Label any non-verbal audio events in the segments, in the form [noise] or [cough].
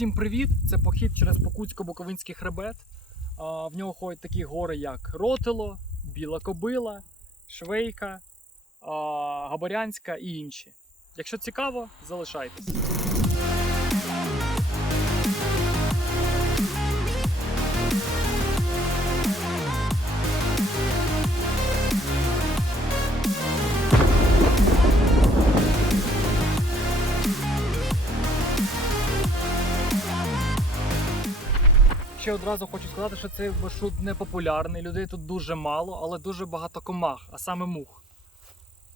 Всім привіт! Це похід через Покутсько-Буковинський хребет. В нього ходять такі гори, як Ротило, Біла Кобила, Швейка, Габарянська і інші. Якщо цікаво, залишайтесь. Ще одразу хочу сказати, що цей маршрут не популярний, людей тут дуже мало, але дуже багато комах, а саме мух.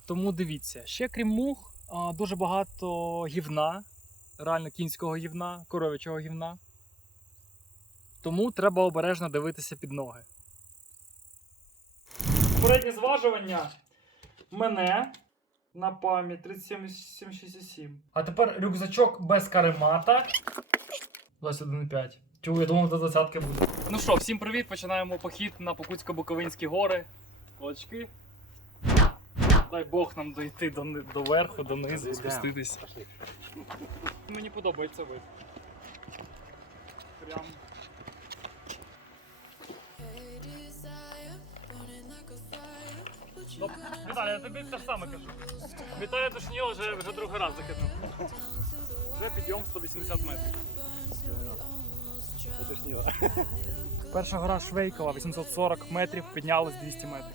Тому дивіться, ще крім мух, дуже багато гівна, реально кінського гівна, коров'ячого гівна. Тому треба обережно дивитися під ноги. Попереднє зважування мене на пам'ять 37,67. А тепер рюкзачок без каремата. 21,5. Чу, я думав, до двадцятки буде. Ну що, всім привіт! Починаємо похід на Покутсько-Буковинські гори. Очки. Дай Бог нам дойти до, ни- до верху, донизу, спуститись. Мені подобається вид. Прям. Ну, Віталій, я тобі те ж саме кажу. Віталій Душніло вже, вже другий раз закинув. Вже підйом 180 метрів. Перша гора Швейкова, 840 метрів, піднялись 200 метрів.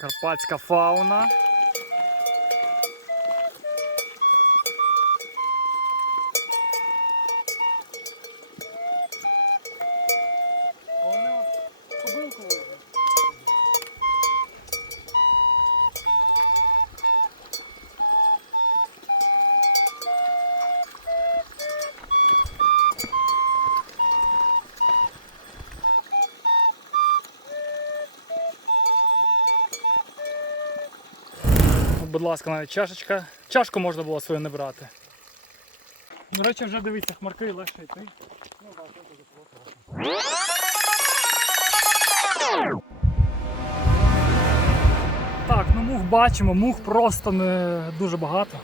Карпатська фауна. Будь ласка, навіть чашечка. Чашку можна було свою не брати. До речі, вже дивіться, хмарки легше йти. Так, ну мух бачимо, мух просто не дуже багато.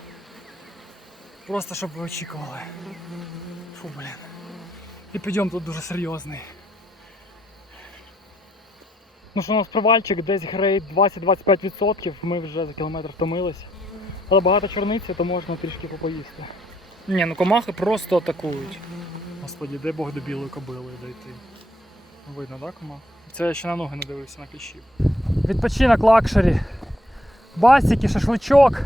Просто щоб ви очікували. Фу, блін. І підйом тут дуже серйозний. Ну що у нас привальчик, десь грейд 20-25%, ми вже за кілометр втомились. Але багато чорниці, то можна трішки попоїсти. Ні, ну комахи просто атакують. Господі, дай Бог до білої кобили дойти. Видно, так, комах? Це я ще на ноги не дивився на кліщів. Відпочинок лакшері. Басики, шашличок,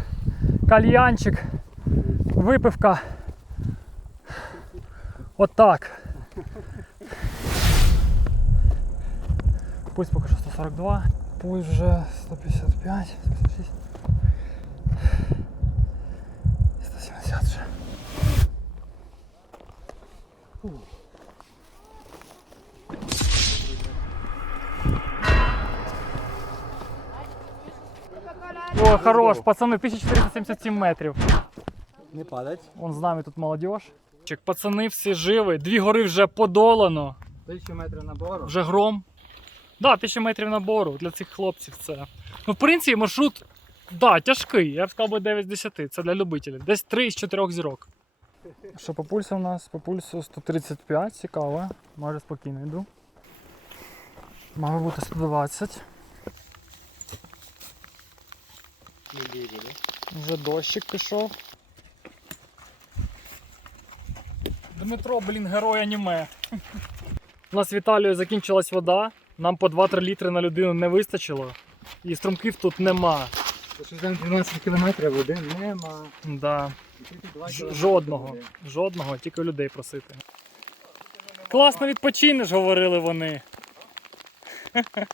кальянчик, випивка. Отак. Пусть поки що 142, пусть вже 155, 156. 170 вже. О, хорош, пацани, 1477 метрів. Не падать. Вон з нами тут молодіж. Пацани всі живі, дві гори вже подолано. Тисячу метрів набору. Вже гром. Да, 1000 метрів набору для цих хлопців це. Ну, в принципі, маршрут да, тяжкий. Я б сказав би 9 з 10. Це для любителів. Десь 3 з 4 зірок. Що по пульсу у нас? По пульсу 135, цікаво. Майже спокійно йду. Має бути 120. Вже дощик пішов. Дмитро, блін, герой аніме. [laughs] У нас в Італії закінчилась вода, нам по 2-3 літри на людину не вистачило. І струмків тут нема. Що там 12 кілометрів води нема. Да. Жодного. Жодного, тільки людей просити. Класно відпочинеш, говорили вони. [laughs]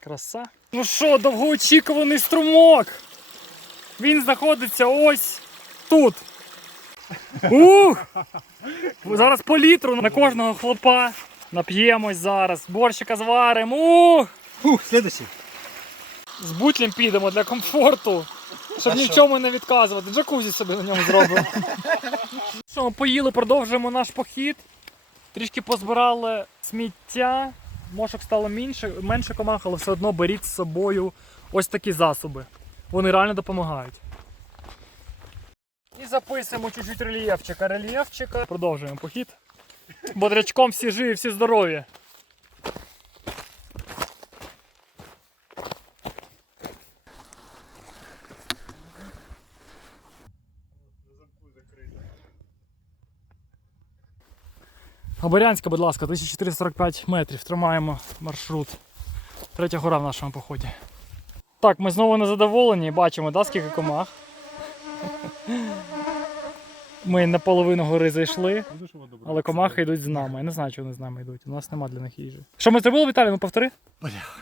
Краса. Ну що, довгоочікуваний струмок. Він знаходиться ось тут. Ух! Зараз по літру на кожного хлопа. Нап'ємось зараз. Борщика зваримо. Ух! Фух, следующий. З бутлем підемо для комфорту. Щоб ні в чому не відказувати. Джакузі собі на ньому зробимо. [laughs] Що, ми поїли, продовжуємо наш похід. Трішки позбирали сміття. Мошок стало менше, менше комах, але все одно беріть з собою ось такі засоби. Вони реально допомагають. І записуємо чуть-чуть рельєфчика. Рельєфчика. Продовжуємо похід. Бодрячком всі живі, всі здорові. Габарянська, будь ласка, 1445 метрів. Тримаємо маршрут. Третя гора в нашому поході. Так, ми знову незадоволені, бачимо, да, скільки комах. Ми на половину гори зайшли, але комахи йдуть з нами. Я не знаю, чого вони з нами йдуть. У нас нема для них їжі. Що ми зробили, Віталій? Ну повтори?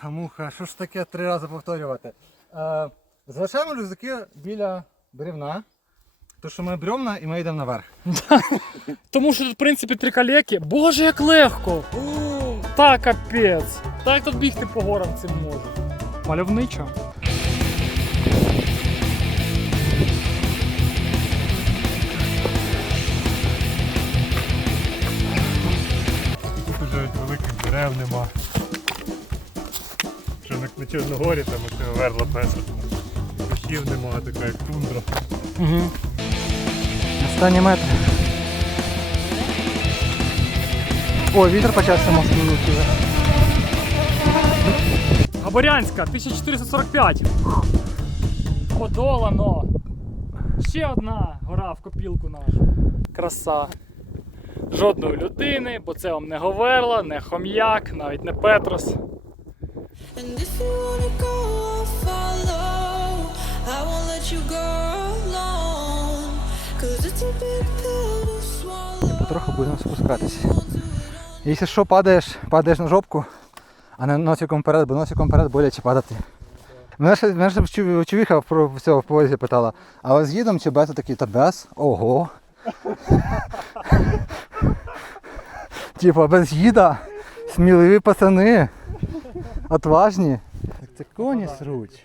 А муха, що ж таке три рази повторювати? Е, залишаємо рюкзаки біля бревна. То що ми бревна і ми йдемо наверх. [laughs] Тому що тут, в принципі, три калеки. Боже, як легко! Та капець! Та як тут бігти по горам цим можу? Мальовничо. Дерев нема. Що на, на Чорногорі там оце верла песо. Кущів нема, така як тундра. Угу. Останні метри. О, вітер почався мозки вже. Габарянська, 1445. Подолано. Ще одна гора в копілку нашу. Краса. Жодної людини, бо це вам не Говерла, не Хом'як, навіть не Петрос. Swallow. Потроху будемо спускатися. Якщо що, падаєш, падаєш на жопку, а не носиком вперед, бо носиком вперед боляче падати. Мене ще, мене ще чу- чувіха про всього в поїзді питала, а ви з чи без? Я такий, та без? Ого. Типа без їда. Сміливі пацани. Отважні. Так це коні сруть.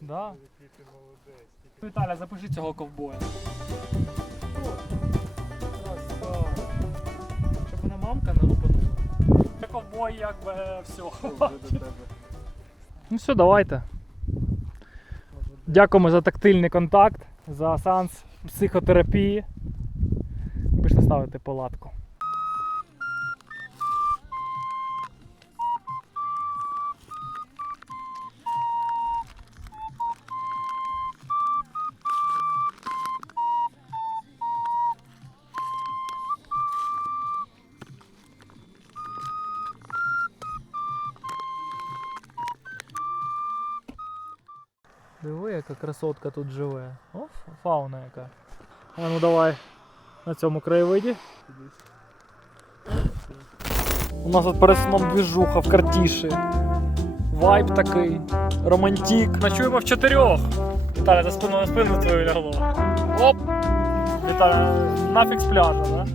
Да. Віталя, запиши цього ковбоя. Щоб мене мамка не лупанула. Це ковбой якби все. Ну все, давайте. Дякуємо за тактильний контакт, за сеанс психотерапії. Пишете ставити палатку. Диви, яка красотка тут живе. О, фауна яка. А ну давай на цьому краєвиді. У нас тут перед сном двіжуха в картіші. Вайб такий. Романтик. Ночуємо в чотирьох. Віталя, за спину на спину твою лягло. Оп! Віталя, нафіг з пляжа, да?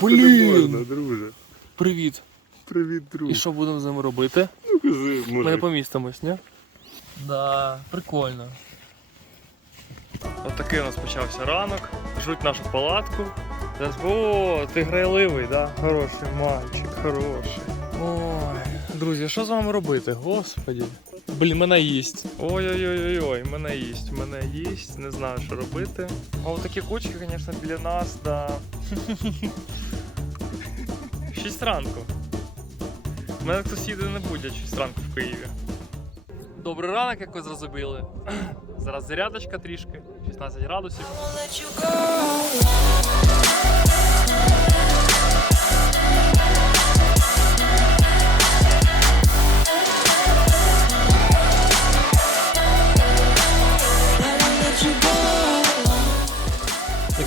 Блін! не можна, друже. Привіт. Привіт, друг. І що будемо з ними робити? Ну, кажи, Ми не може. помістимось, ні? Да, прикольно. От такий у нас почався ранок. Жуть нашу палатку. Зараз, о, ти грайливий, да? Хороший мальчик, хороший. Ой, друзі, що з вами робити? Господі. Блін, мене їсть. Ой-ой-ой, мене їсть, мене їсть, не знаю, що робити. А от такі кучки, звісно, біля нас, да. [laughs] Шість ранку. У мене хтось їде не буде 6 ранку в Києві. Добрий ранок, як ви зрозуміли. [clears throat] Зараз зарядочка трішки, 16 градусів.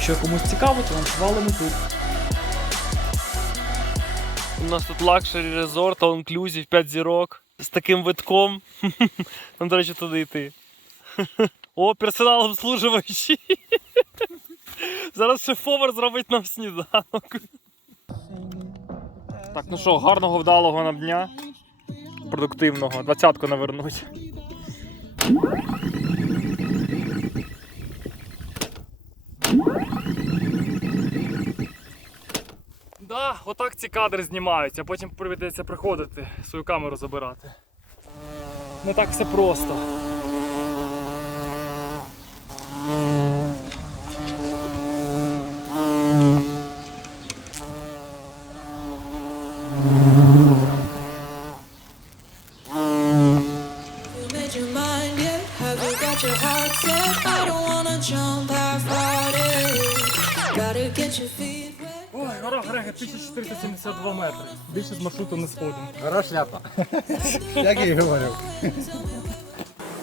Якщо комусь цікаво, то ночували ми тут. У нас тут лакшері резорт, all inclusive, 5 зірок. З таким витком. [laughs] Нам, до речі, туди йти. [laughs] О, персонал обслуживаючий. [laughs] Зараз шеф-повар зробить нам сніданок. Так, ну що, гарного вдалого нам дня. Продуктивного. Двадцятку навернуть. Да, отак ці кадри знімаються, а потім прийдеться приходити, свою камеру забирати. Не так все просто. Gotta get your feet гора Грега 1472 метри. Більше з маршруту не сходимо. Гора шляпа. [laughs] Як я і говорив.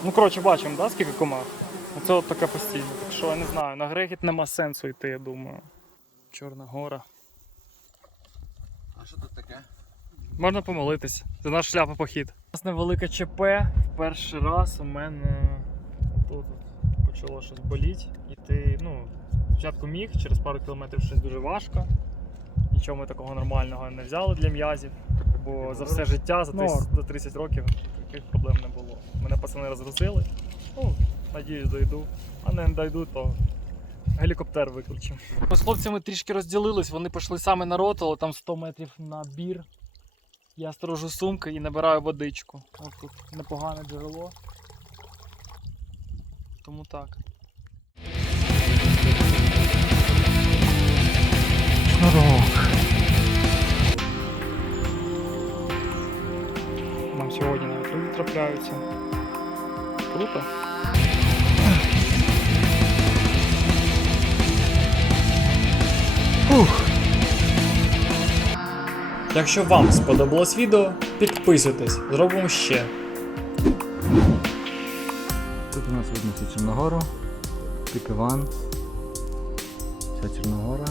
Ну, коротше, бачимо, да, скільки комах? Оце от таке постійно. Так що я не знаю, на Грегіт нема сенсу йти, я думаю. Чорна гора. А що тут таке? Можна помолитись. Це наш шляпа похід. У нас невелике ЧП. Перший раз у мене тут почало щось боліти. І ти, ну, спочатку міг, через пару кілометрів щось дуже важко. Нічого ми такого нормального не взяли для м'язів. Бо за все життя, за 30, за 30 років, таких проблем не було. Мене пацани розгрузили. Ну, надіюсь, дойду. А не дойду, то гелікоптер виключимо. Ми з хлопцями трішки розділились, вони пішли саме на роту, там 100 метрів на бір. Я сторожу сумки і набираю водичку. Ось тут непогане джерело. Тому так. Шнурок. Нам сьогодні навіть люди трапляються. Круто. Якщо вам сподобалось відео, підписуйтесь, зробимо ще. Тут у нас видно всю Чорногору, Пікиван, вся Чорногора,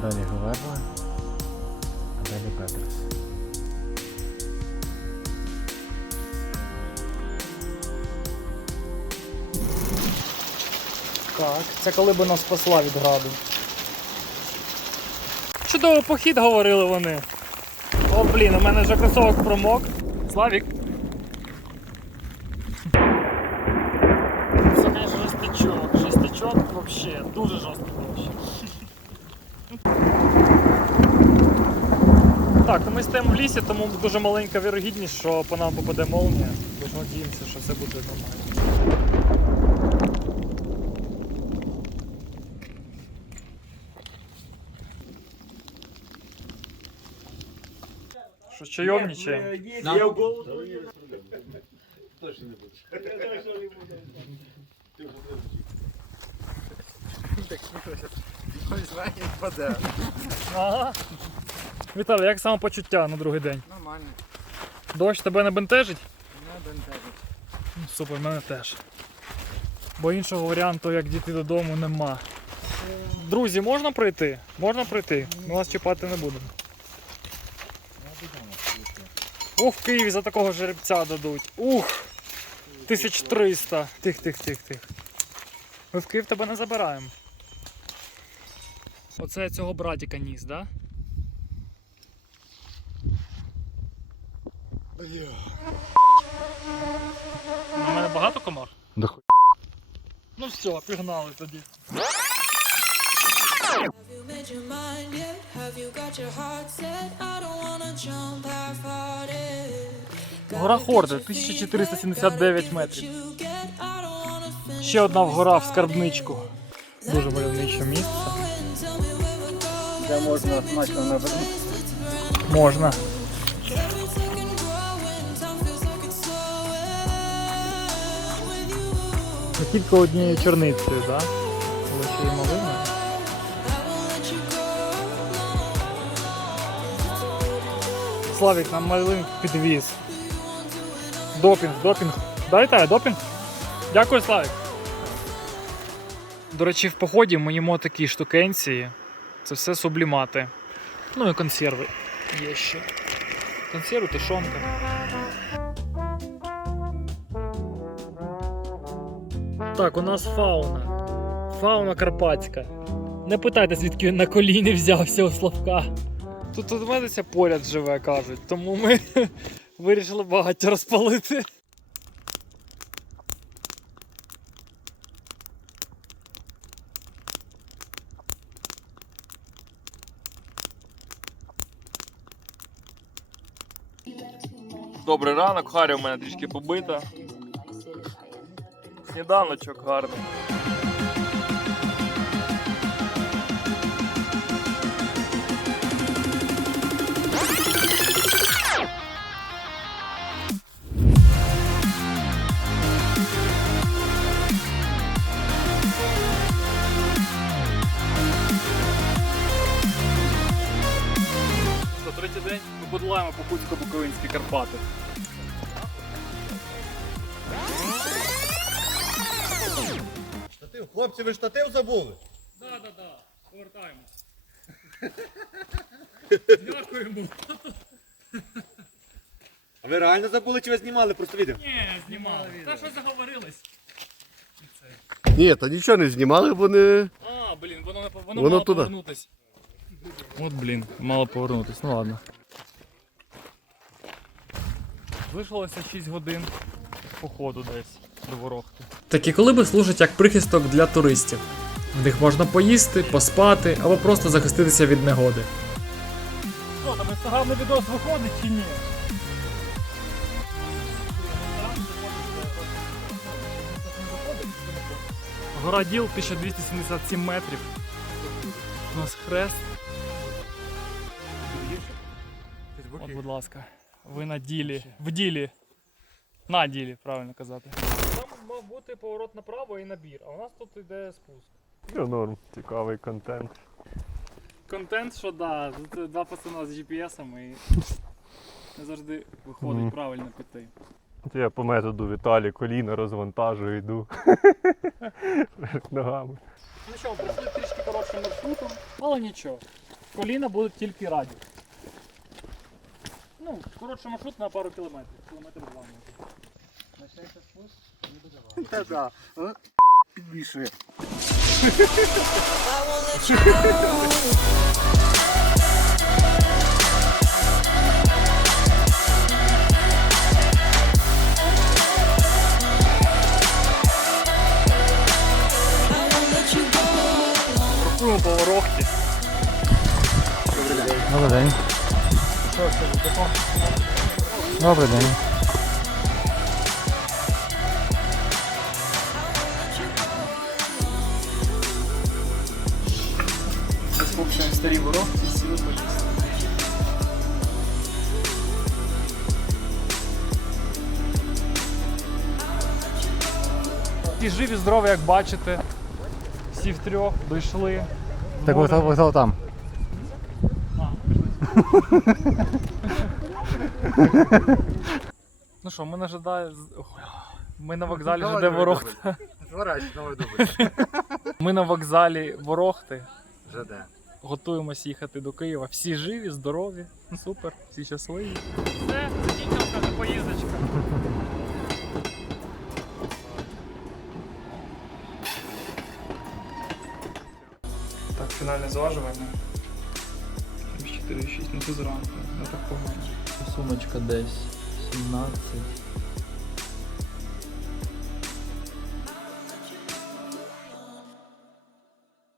далі Говерла, Так, це коли би нас спасла від граду. Чудовий похід, говорили вони. О, блін, у мене вже кросовок промок. Славік. Це, конечно, жестячок. Жестячок вообще дуже жорсткий вообще. [laughs] Так, ну ми стоїмо в лісі, тому дуже маленька вірогідність, що по нам попаде молнія. Тож надіємося, що все буде нормально. Що чайовничаємо? Ага. Віталій, як самопочуття на другий день? Нормально, Дощ тебе не бентежить? не бентежить. Ну, Супер, мене теж. Бо іншого варіанту, як дійти додому, нема. Друзі, можна пройти? Можна пройти. Ми вас чіпати не будемо. Ух, в Києві за такого жеребця дадуть. Ух! 1300. Тих, тих, тих, тих. Ми в Київ тебе не забираємо. Оце я цього братіка ніс, да? У мене багато комах? Да хуй. Ну все, пігнали тоді. Made your mind yet? Have you got your heart set? I don't wanna jump half hearted. Гора Хорди, 1479 метрів. Ще одна вгора в скарбничку. Дуже мальовниче місце. Де можна смачно навернути. Можна. Тільки однією чорницею, так? Да? Але ще й Славік нам малин підвіз. Допінг, допінг. Дайте, допінг. Дякую, Славік. До речі, в поході ми їмо такі штукенції. Це все сублімати. Ну і консерви є ще. Консерви, тушонка. Так, у нас фауна. Фауна карпатська. Не питайте, звідки на коліні взявся у Славка. Тут тут медиця поряд живе, кажуть, тому ми [laughs] вирішили багаття розпалити. Добрий ранок, Харя у мене трішки побита. Сніданочок гарний. Третій день ми подолаємо Покутсько-Буковинські Карпати. Штатив, хлопці, ви штатив забули? Так, так, так, повертаємось. [laughs] Дякуємо. А ви реально забули, чи ви знімали просто відео? Ні, знімали. Та що заговорились? Ні, та нічого не знімали, бо не... А, блін, воно не воно, Воно мало туди. повернутись. От, блін, мало повернутись. Ну ладно. Лишилося 6 годин походу десь до ворогти. Такі колиби служать як прихисток для туристів. В них можна поїсти, поспати або просто захиститися від негоди. Що, там інстаграмний відос виходить чи ні? Гора Діл 1277 метрів. У нас хрест. Будь ласка, ви на ділі. В ділі. На ділі, правильно казати. Там мав бути поворот направо і набір, а у нас тут йде спуск. Ну, норм, цікавий контент. Контент, що да, тут два пацана з GPS-ами і не завжди виходить правильно піти. От Я по методу Віталі коліна розвантажую, йду. [laughs] Ногами. Ну що, пройшли трішки коротшим маршрутом, але нічого. Коліна будуть тільки раді. Ну, коротший маршрут на пару кілометрів. Кілометрів два може. Почнеться спуск, і буде важко. Та-да, підвішує. I won't let you go. I won't let you go. Крокуємо по ворогті. Добрий день. Добрий день. Заскокуємо старі ворогті, сіли поїсти. Ті живі, здорові, як бачите. Всі втрьох дійшли. Так вокзал там. Ну що, ми нажидає. Ми на вокзалі жде Ворохти. Зворачуй, новий дубль. Ми на вокзалі Ворохти. ЖД. Готуємось їхати до Києва. Всі живі, здорові. Ну, Супер, всі щасливі. Все, закінчилася наша поїздочка. Так, фінальне зважування. 4,6, ну це зранку, не так погано. Сумочка десь 17,